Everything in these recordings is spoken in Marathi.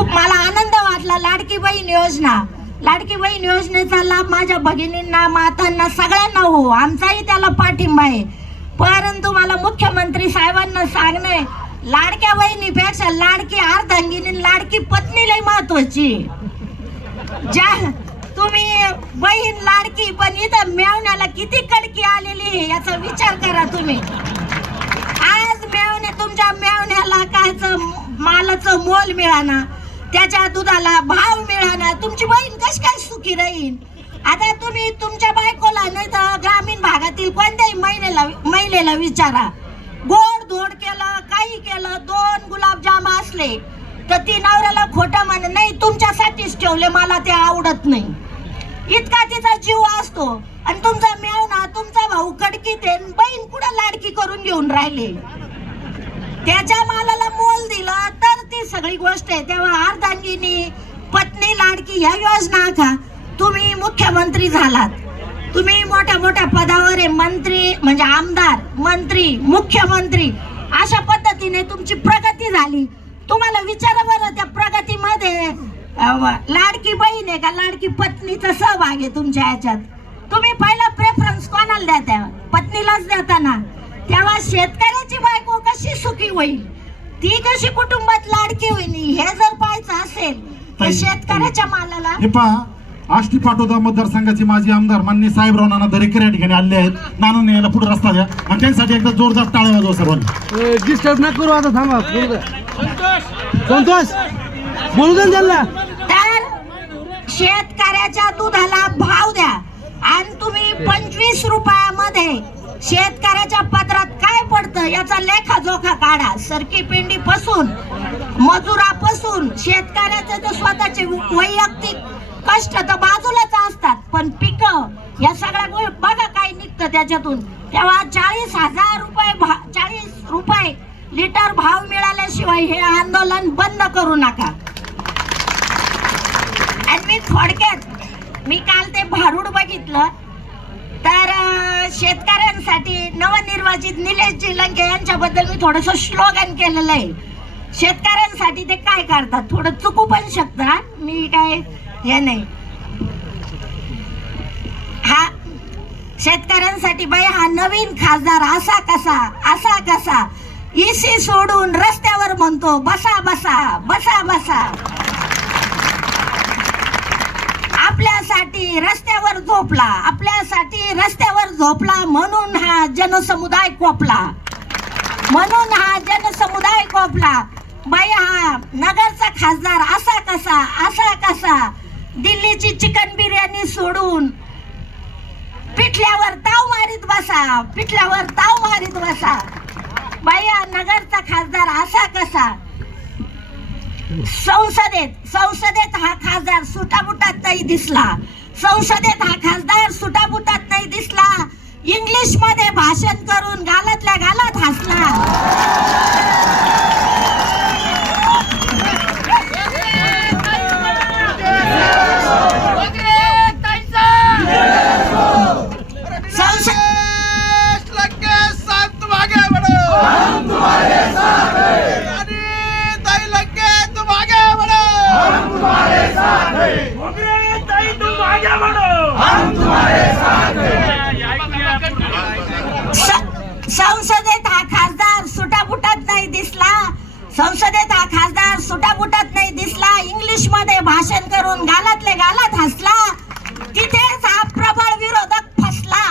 खूप मला आनंद वाटला लाडकी बहीण योजना. लाडकी बहीण योजनेचा लाभ माझ्या भगिनींना मातांना सगळ्यांना हो आमचाही त्याला पाठिंबा आहे. परंतु मला मुख्यमंत्री साहेबांना सांगणे लाडक्या बहिणीपेक्षा लाडकी अर्धांगिनी लाडकी पत्नी लई महत्वाची. ज्या तुम्ही बहीण लाडकी पण इथं मेवण्याला किती कडकी आलेली आहे याचा विचार करा तुम्ही. आज मेवणे तुमच्या मेवण्याला कायच मालाचं मोल मिळाना. त्याच्या दुधाला भाव मिळाना तुमची बहीण कशी काय सुखी राहील? आता तुम्ही तुमच्या बायकोला नाही तर ग्रामीण भागातील कोणत्याही महिलेला महिलेला विचारा. गोड धोड केलं काही केलं दोन गुलाबजाम असले तर ती नवऱ्याला खोटं म्हण नाही तुमच्यासाठीच ठेवले मला ते आवडत नाही. इतका तिचा जीव असतो. आणि तुमचा मेवना तुमचा भाऊ कडकीत बहीण कुठं लाडकी करून घेऊन राहिले? त्याच्या मालाला मोल दिलं तर ती सगळी गोष्ट आहे. तेव्हा अर्धांगिनी पत्नी लाडकी ह्या योजना का तुम्ही मुख्यमंत्री झालात. तुम्ही मोठ्या मोठ्या पदावर आहे मंत्री म्हणजे आमदार मंत्री मुख्यमंत्री अशा पद्धतीने तुमची प्रगती झाली. तुम्हाला विचारा बरं त्या प्रगतीमध्ये लाडकी बहीण आहे का लाडकी पत्नीचा सहभाग आहे तुमच्या ह्याच्यात? तुम्ही पहिला प्रेफरन्स कोणाला देता? पत्नीलाच देता ना. तेव्हा शेतकऱ्याची बायको कशी सुखी होईल? ती कशी कुटुंबात लाडकी होईल? हे जर पाहायचं असेल तर ताई- शेतकऱ्याच्या मालाला हे पहा आष्टी पाटोदा मतदारसंघाचे माजी आमदार मान्य साहेबराव नाना दरेकर या ठिकाणी आले आहेत. नानांनी याला पुढे रस्ता द्या. आणि त्यांच्यासाठी एकदा जोरदार टाळ्या वाजवा सर्वांनी. डिस्टर्ब ना करू आता थांबा. बोलू द्या संतोष बोलू ना त्यांना. तर शेतकऱ्याच्या दुधाला भाव द्या. आणि तुम्ही पंचवीस रुपयामध्ये शेतकऱ्याच्या पत्रात काय पडतं याचा लेखाजोखा काढा. सरकी पिंडी पासून मजुरापासून शेतकऱ्याचे तर स्वतःचे वैयक्तिक कष्ट तर बाजूलाच असतात. पण पिक या सगळ्या गोष्टी बघा काय निघतं त्याच्यातून. तेव्हा चाळीस हजार रुपये भा चाळीस रुपये लिटर भाव मिळाल्याशिवाय हे आंदोलन बंद करू नका. आणि मी थोडक्यात मी काल ते भारूड बघितलं. शेतकऱ्यांसाठी नवनिर्वाचित निलेश लंके यांच्याबद्दल मी थोडस स्लोगन केलेलं आहे. शेतकऱ्यांसाठी ते काय करतात? थोडं चुकू पण शकतं मी काय हे नाही. हा शेतकऱ्यांसाठी बाई हा नवीन खासदार असा कसा असा कसा? इसी सोडून रस्त्यावर म्हणतो बसा बसा बसा बसा. आपल्यासाठी रस्त्यावर झोपला. आपल्यासाठी रस्त्यावर झोपला म्हणून हा जनसमुदाय कोपला. म्हणून हा जनसमुदाय कोपला. बाई हा नगरचा खासदार असा कसा असा कसा? दिल्लीची चिकन बिर्याणी सोडून पिठल्यावर ताव मारीत बसा पिठल्यावर ताव मारीत बसा. बाई हा नगरचा खासदार असा कसा? संसदेत संसदेत हा खासदार सुटाबुटात नाही दिसला. संसदेत हा खासदार सुटाबुटात नाही दिसला. इंग्लिशमध्ये भाषण करून घालतल्या घालत हसला. सुटाबुटात नाही दिसला. इंग्लिशमध्ये भाषण करून गालातले गालात हसला. तिथेच हा प्रबळ विरोधक फसला.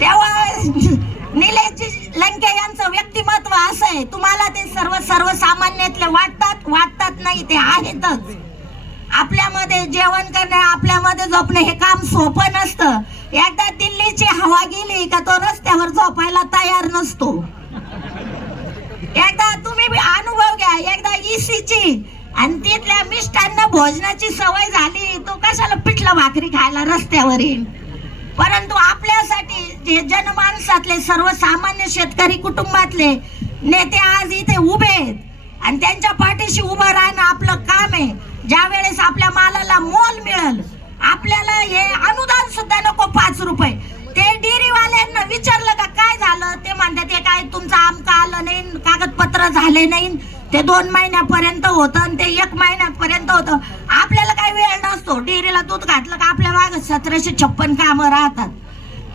तेव्हा निलेश लंके यांचं व्यक्तिमत्व असं आहे. तुम्हाला ते सर्व सर्वसामान्यातले वाटतात? वाटतात नाही ते आहेतच. आपल्यामध्ये जेवण करणे आपल्यामध्ये झोपणे हे काम सोपं नसतं. एकदा दिल्लीची हवा गेली का तो रस्त्यावर झोपायला तयार नसतो. तुम्ही बी अनुभव घ्या. एकदा ईसीची आणि तिथल्या मिष्टांना भोजनाची सवय झाली तो कशाला पिठलं भाकरी खायला रस्त्यावर? येईल परंतु आपल्यासाठी जे जनमानसातले सर्वसामान्य शेतकरी कुटुंबातले नेते आज इथे उभे आहेत. आणि त्यांच्या पाठीशी उभं राहणं आपलं काम आहे. ज्या वेळेस आपल्या मालाला मोल मिळेल आपल्याला हे अनुदान सुद्धा नको पाच रुपये ते डेअरीवाल्यांना विचारलं का काय झालं ते म्हणतात ते काय तुमचं आमचं आलं नाही कागदपत्र झाले नाही. ते दोन महिन्यापर्यंत होतं आणि ते एक महिन्यापर्यंत होतं. आपल्याला काही वेळ नसतो. डेअरीला दूध घातलं का आपल्या मागं सतराशे छप्पन कामं राहतात.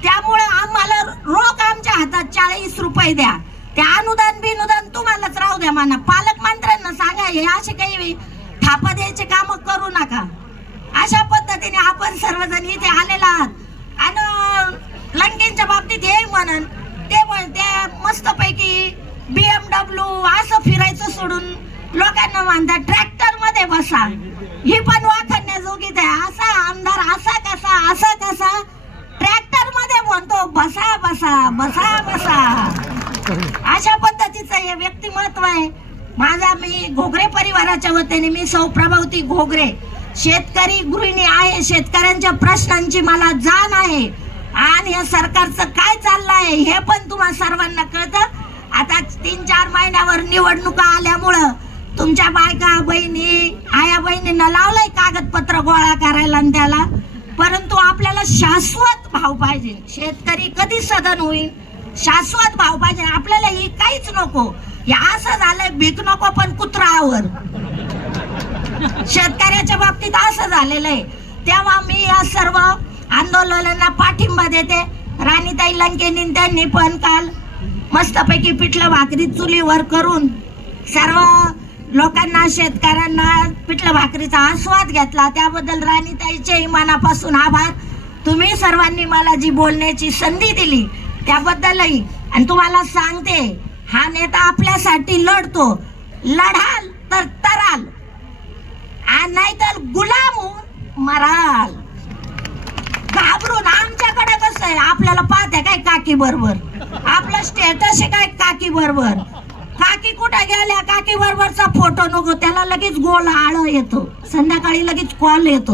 त्यामुळं आम्हाला रोख आमच्या हातात चाळीस रुपये द्या. ते अनुदान बिनुदान तुम्हालाच राहू द्या म्हणा. पालकमंत्र्यांना सांगा हे असे काही थापा द्यायचे काम करू नका. अशा पद्धतीने आपण सर्वजण इथे आलेला आहात. आणि लंकेच्या बाबतीत हे म्हणन ते म्हण ते मस्तपैकी बीएमडब्ल्यू असं फिरायचं सोडून लोकांना म्हणतात ट्रॅक्टरमध्ये बसा. ही पण वाखण्याजोगीच आहे. असा आमदार असा कसा असा कसा. ट्रॅक्टरमध्ये म्हणतो बसा बसा बसा बसा. अशा पद्धतीचं हे व्यक्तिमत्व आहे. माझा मी घोगरे परिवाराच्या वतीने मी सौ प्रभावती घोगरे. शेतकरी गृहिणी आहे. शेतकऱ्यांच्या प्रश्नांची मला जाण आहे. आणि या सरकारचं काय चाललं आहे हे पण तुम्हा सर्वांना कळतं. आता तीन चार महिन्यावर निवडणुका आल्यामुळं तुमच्या बायका बहिणी आया बहिणींना लावलंय कागदपत्र गोळा करायला आणि त्याला. परंतु आपल्याला शाश्वत भाव पाहिजे. शेतकरी कधी सदन होईल? शाश्वत भाव पाहिजे. आपल्याला ही काहीच नको. हे असं झालंय भीक नको पण कुत्रावर शेतकऱ्याच्या बाबतीत असं झालेलं आहे. तेव्हा मी या सर्व आंदोलनांना पाठिंबा देते. राणीताई लंकेनी त्यांनी पण काल मस्तपैकी पिठलं भाकरी चुलीवर करून सर्व लोकांना शेतकऱ्यांना पिठलं भाकरीचा आस्वाद घेतला. त्याबद्दल राणीताईचे मनापासून आभार. तुम्ही सर्वांनी मला जी बोलण्याची संधी दिली त्याबद्दलही आणि तुम्हाला सांगते हा नेता आपल्यासाठी लढतो. लढाल तर तराल. आणि नाहीतर गुलाम मराल घाबरून आमच्याकडे कसं आहे आपल्याला पाहते काय काकी बरोबर. आपलं स्टेटस आहे काय काकी बरोबर. काकी कुठे गेल्या? काकी बरोबरचा फोटो नको. त्याला लगेच गोल आळ येतो. संध्याकाळी लगेच कॉल येतो.